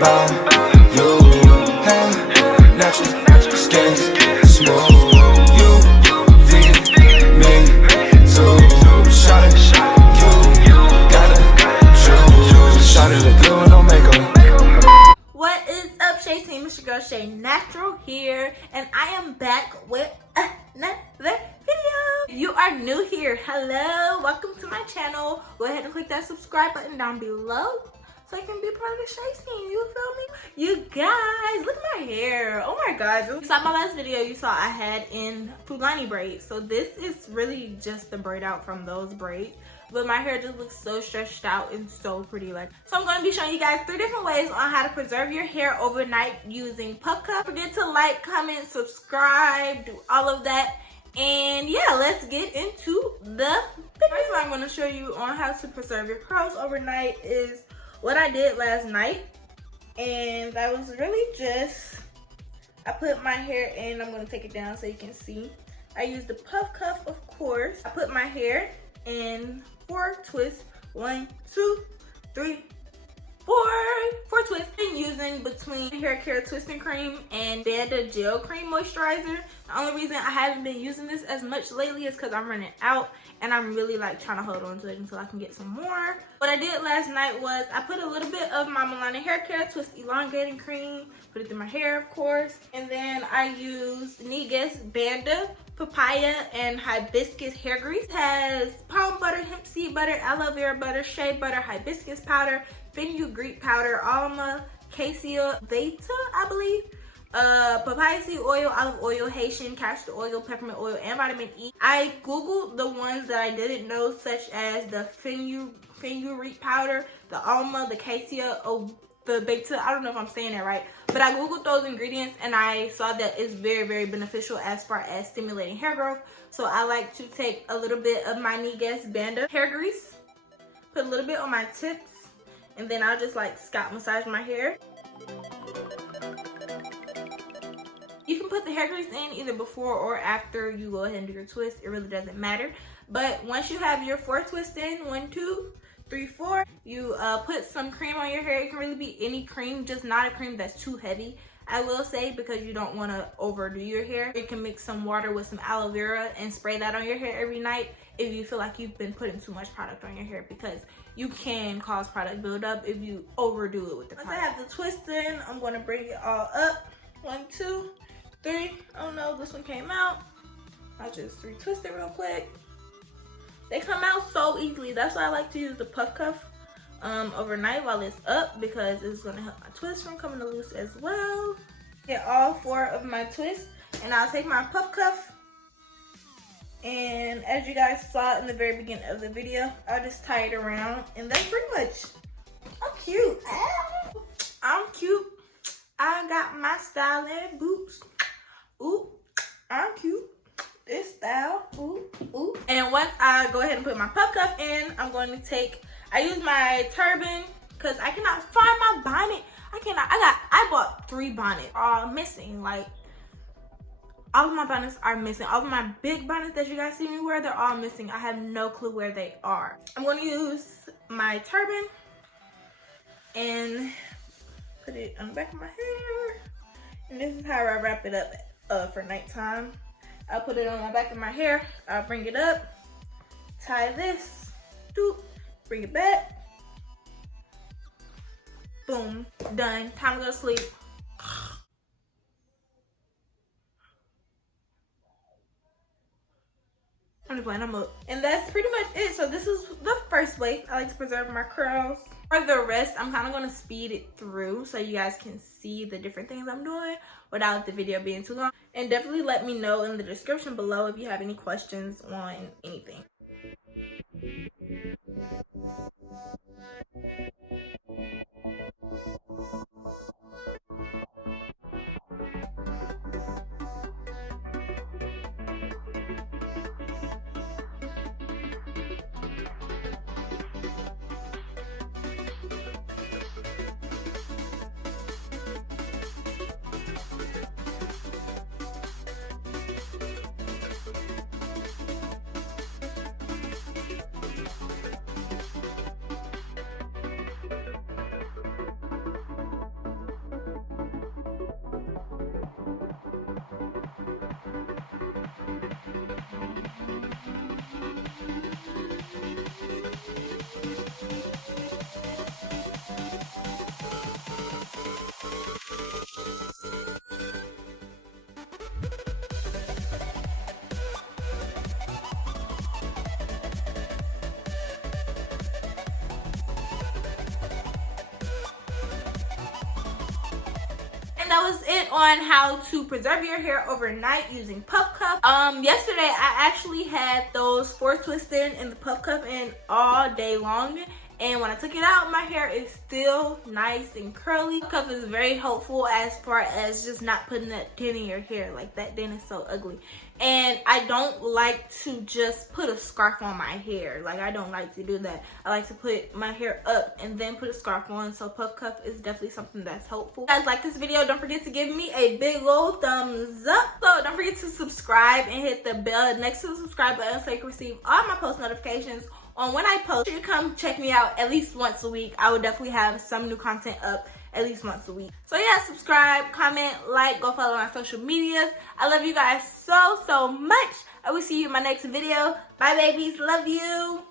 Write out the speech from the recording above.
about you. Hair, natural skin, smooth. You feed me too. Shot it, you gotta choose. Shot it, look good with no makeup. What is up, Shay team? It's your girl Shay Natural here, and I am back with another video. You are new here, hello, welcome to my channel. Go ahead and click that subscribe button down below so you can be part of the Shay team. You feel me? You guys, look at my hair. Oh my god, you saw my last video, you saw I had in Fulani braids. So this is really just the braid out from those braids. But my hair just looks so stretched out and so pretty. So I'm going to be showing you guys 3 different ways on how to preserve your hair overnight using puff cup. Don't forget to like, comment, subscribe, do all of that. And yeah, let's get into the video. First one I'm going to show you on how to preserve your curls overnight is what I did last night. And that was really just, I put my hair in, I'm going to take it down so you can see. I used the puff cup, of course. I put my hair in 4 twists. 1, 2, 3, 4 twists. I'm using between hair care twisting cream and Banda gel cream moisturizer. The only reason I haven't been using this as much lately is because I'm running out and I'm really trying to hold on to it until I can get some more. What I did last night was I put a little bit of my Milani hair care twist elongating cream, put it through my hair, of course, and then I used Negés Banda papaya and hibiscus hair grease. It has palm butter, hemp seed butter, aloe vera butter, shea butter, hibiscus powder, fenugreek powder, alma, cassia veta, I believe, papaya seed oil, olive oil, Haitian castor oil, peppermint oil, and vitamin E. I googled the ones that I didn't know, such as the fenugreek powder, the alma, the cassia, the beta. I don't know if I'm saying that right, but I googled those ingredients and I saw that it's very, very beneficial as far as stimulating hair growth. So I like to take a little bit of my Negés Banda hair grease, put a little bit on my tips, and then I'll just scalp massage my hair. You can put the hair grease in either before or after you go ahead and do your twist. It really doesn't matter. But once you have your 4 twists in, 1, 2, 3, 4, you put some cream on your hair. It can really be any cream, just not a cream that's too heavy, I will say, because you don't want to overdo your hair. You can mix some water with some aloe vera and spray that on your hair every night if you feel like you've been putting too much product on your hair, because you can cause product buildup if you overdo it with the product. Once I have the twist in, I'm going to bring it all up. 1, 2, 3. Oh no, this one came out. I'll just retwist it real quick. They come out so easily. That's why I like to use the puff cuff overnight while it's up, because it's going to help my twist from coming loose as well. Get all 4 of my twists, and I'll take my puff cuff, and as you guys saw in the very beginning of the video, I'll just tie it around, and that's pretty much. I'm cute. I'm cute. I got my styling boots. Ooh, I'm cute. This style, ooh, ooh. And once I go ahead and put my puff cuff in, I'm going to take, I use my turban because I cannot find my bonnet. I bought 3 bonnets, all missing. All of my bonnets are missing. All of my big bonnets that you guys see me wear, they're all missing. I have no clue where they are. I'm going to use my turban and put it on the back of my hair. And this is how I wrap it up for nighttime. I'll put it on the back of my hair. I'll bring it up, tie this, doop, bring it back. Boom, done. Time to go to sleep. I'm just playing, I'm up. And that's pretty much it. So this is the first way I like to preserve my curls. For the rest, I'm kind of going to speed it through so you guys can see the different things I'm doing without the video being too long. And definitely let me know in the description below if you have any questions on anything. that was it on how to preserve your hair overnight using puff cuff. Yesterday I actually had those 4 twisted in the puff cuff in all day long. And when I took it out, my hair is still nice and curly. Puff cuff is very helpful as far as just not putting that dent in your hair. Like that dent is so ugly. And I don't like to just put a scarf on my hair. Like I don't like to do that. I like to put my hair up and then put a scarf on. So puff cuff is definitely something that's helpful. If you guys like this video, don't forget to give me a big old thumbs up. So don't forget to subscribe and hit the bell next to the subscribe button so you can receive all my post notifications on when I post. You come check me out at least once a week. I will definitely have some new content up at least once a week. So yeah, subscribe, comment, like, go follow my social medias. I love you guys so much. I will see you in my next video. Bye babies, love you.